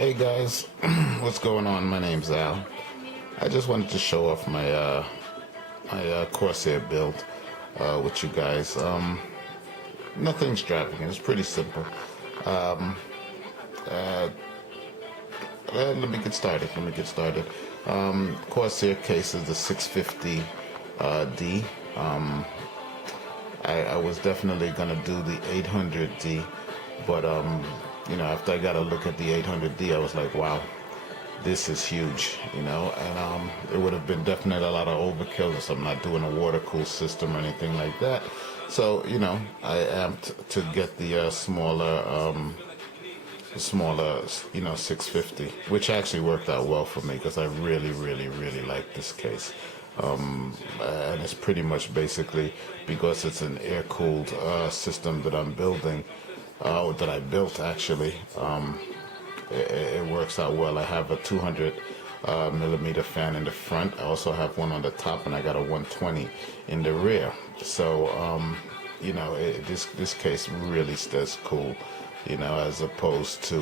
Hey guys, what's going on? My name's Al. I just wanted to show off my Corsair build with you guys. Nothing extravagant. It's pretty simple. Let me get started. Corsair case is the 650 D. I was definitely gonna do the 800D, but after I got a look at the 800D, I was like, wow, this is huge, and it would have been definitely a lot of overkill if I'm not doing a water cool system or anything like that. So, I amped to get the smaller, 650, which actually worked out well for me because I really, really, really like this case. And it's pretty much basically because it's an air-cooled system that I'm building, that I built actually. It works out well. I have a 200 millimeter fan in the front. I also have one on the top, and I got a 120 in the rear. So this case really stays cool, as opposed to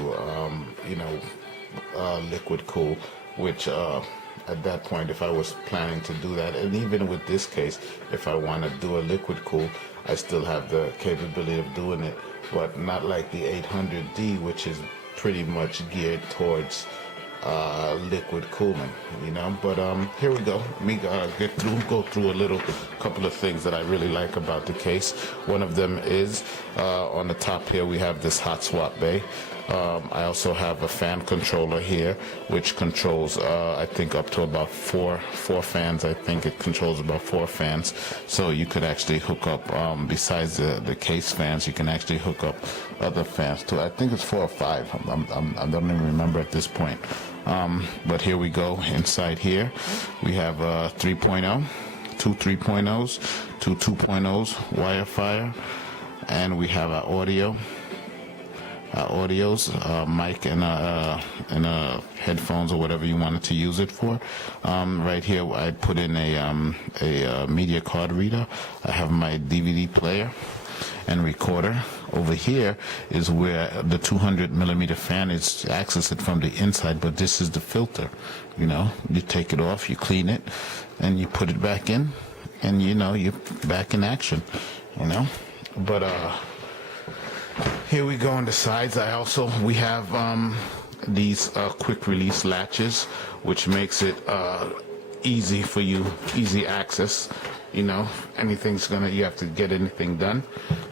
liquid cool, which at that point, if I was planning to do that, and even with this case, if I want to do a liquid cool, I still have the capability of doing it, but not like the 800D, which is pretty much geared towards liquid cooling, But here we go. Let me go through a couple of things that I really like about the case. One of them is on the top here we have this hot swap bay. I also have a fan controller here, which controls I think up to about four fans. I think it controls about 4 fans. So you could actually hook up, besides the case fans, you can actually hook up other fans too. I think it's 4 or 5. I don't even remember at this point. But here we go. Inside here, we have 3.0, 2 3.0s, 2 2.0s, Wirefire, and we have our audios, mic and headphones or whatever you wanted to use it for. Right here, I put in a media card reader. I have my DVD player and recorder. Over here is where the 200 millimeter fan is. Access it from the inside, but this is the filter. You take it off, you clean it, and you put it back in, and you're back in action. But here we go on the sides. We have these quick release latches, which makes it easy for you, easy access. You have to get anything done,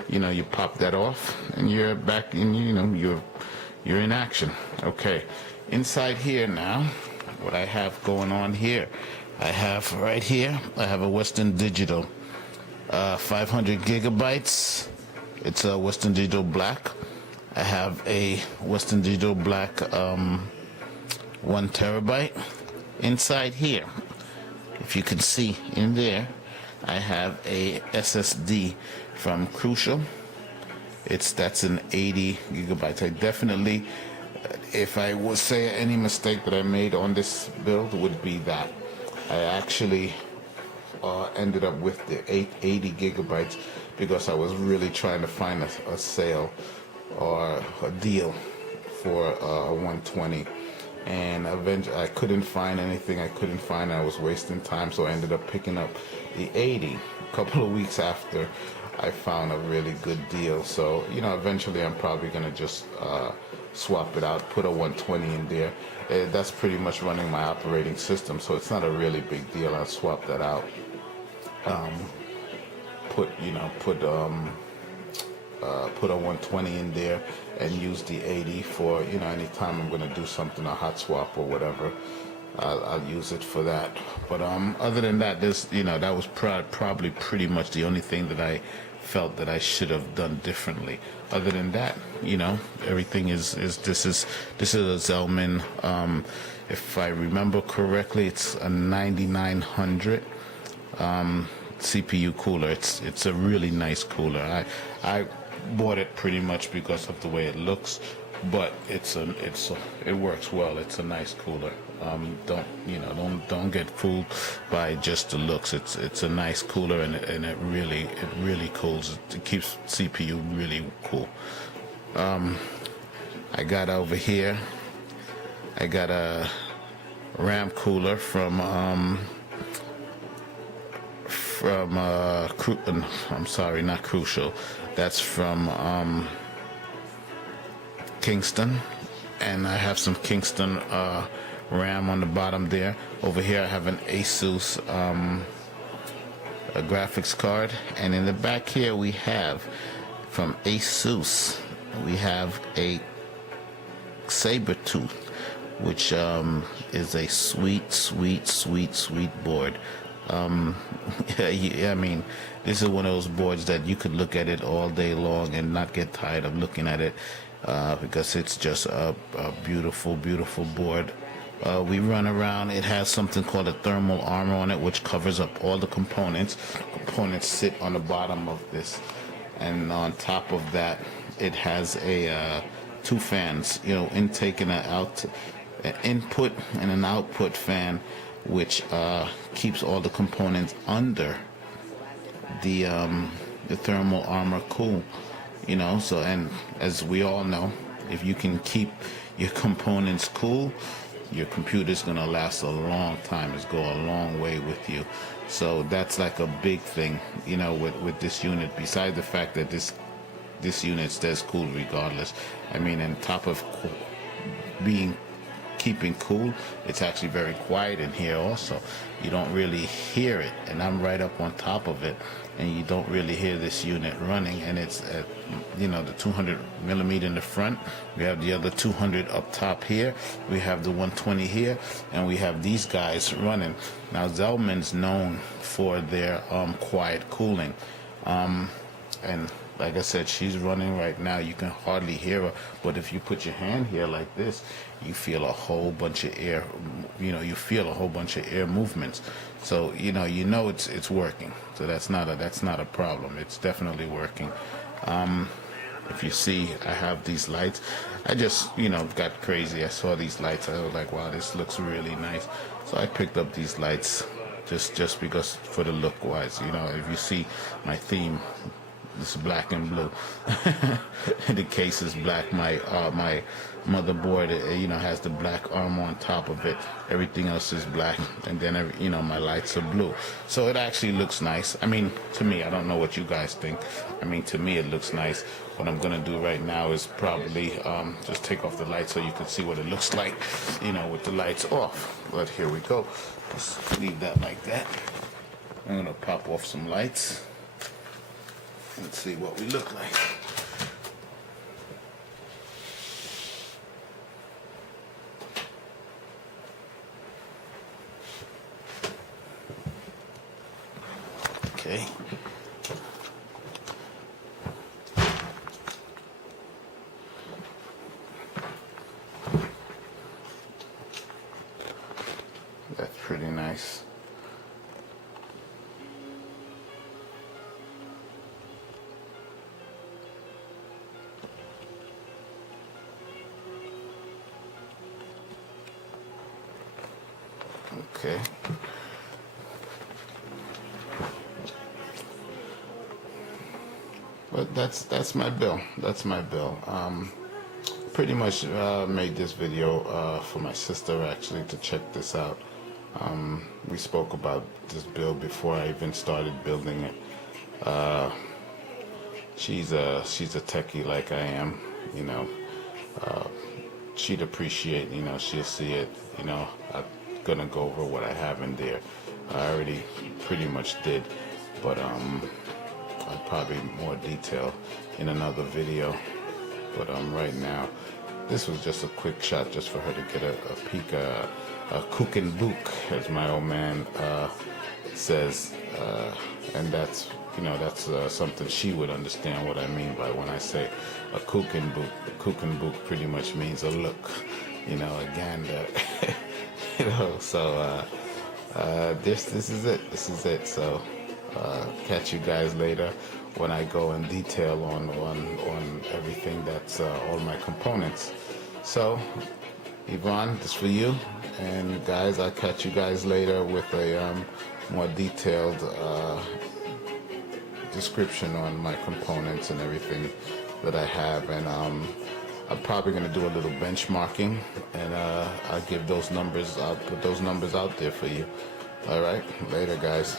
you pop that off and you're back in, you're in action. Okay, inside here now, what I have going on here, I have right here, I have a Western Digital 500 gigabytes. It's a Western Digital Black. I have a Western Digital Black 1 terabyte. Inside here, if you can see in there, I have a SSD from Crucial. That's an 80 gigabytes. I definitely, if I would say any mistake that I made on this build, would be that I actually ended up with the 80 gigabytes because I was really trying to find a sale or a deal for a 120. And eventually I couldn't find anything. I was wasting time, so I ended up picking up the 80 a couple of weeks after I found a really good deal. So eventually I'm probably gonna just swap it out, put a 120 in there. That's pretty much running my operating system, so it's not a really big deal. I'll swap that out, put a 120 in there and use the 80 for anytime I'm going to do something, a hot swap or whatever. I'll use it for that. But other than that, that was probably pretty much the only thing that I felt that I should have done differently. Other than that, everything is this is a Zellman. If I remember correctly, it's a 9900 CPU cooler. It's a really nice cooler. I bought it pretty much because of the way it looks, but it works well. It's a nice cooler. Don't get fooled by just the looks. It's a nice cooler, and it really cools. It keeps CPU really cool. I got over here I got a RAM cooler from I'm sorry, not Crucial. That's from Kingston, and I have some Kingston RAM on the bottom there. Over here I have an Asus a graphics card, and in the back here we have from Asus, we have a Sabertooth, which is a sweet board. I mean, this is one of those boards that you could look at it all day long and not get tired of looking at it, because it's just a beautiful board. We run around. It has something called a thermal armor on it, which covers up all the components. Components sit on the bottom of this, and on top of that, it has a two fans, intake and an input and an output fan, which keeps all the components under the thermal armor cool. So, and as we all know, if you can keep your components cool, your computer's gonna last a long time. It's go a long way with you. So that's like a big thing, with this unit. Besides the fact that this unit stays cool regardless. I mean, on top of keeping cool, it's actually very quiet in here also. You don't really hear it, and I'm right up on top of it, and you don't really hear this unit running. And it's at, the 200 millimeter in the front. We have the other 200 up top here. We have the 120 here, and we have these guys running. Now Zellman's known for their quiet cooling, and like I said, she's running right now. You can hardly hear her, but if you put your hand here like this, you feel a whole bunch of air. You feel a whole bunch of air movements. So it's working. So that's not a problem. It's definitely working. If you see, I have these lights. I just got crazy. I saw these lights. I was like, wow, this looks really nice. So I picked up these lights just because, for the look wise. If you see my theme, it's black and blue. The case is black. My motherboard, has the black armor on top of it. Everything else is black, and then my lights are blue. So it actually looks nice. I mean, to me, I don't know what you guys think. I mean, to me, it looks nice. What I'm gonna do right now is probably just take off the lights so you can see what it looks like, with the lights off. But here we go. Just leave that like that. I'm gonna pop off some lights. Let's see what we look like. Okay. That's pretty nice. Okay. But that's my bill. That's my bill. Pretty much made this video for my sister, actually, to check this out. We spoke about this build before I even started building it. She's a techie like I am. She'd appreciate. She'll see it. I'm gonna go over what I have in there. I already pretty much did, but I'll probably more detail in another video. But right now, this was just a quick shot just for her to get a peek, a cook and book, as my old man says, and that's something she would understand what I mean by when I say a cook and book. A cook and book pretty much means a look, a gander. So this is it. This is it. So catch you guys later when I go in detail on everything that's all my components. So Yvonne, this for you, and guys, I'll catch you guys later with a more detailed description on my components and everything that I have, and I'm probably going to do a little benchmarking, and I'll give those numbers. I'll put those numbers out there for you. All right, later, guys.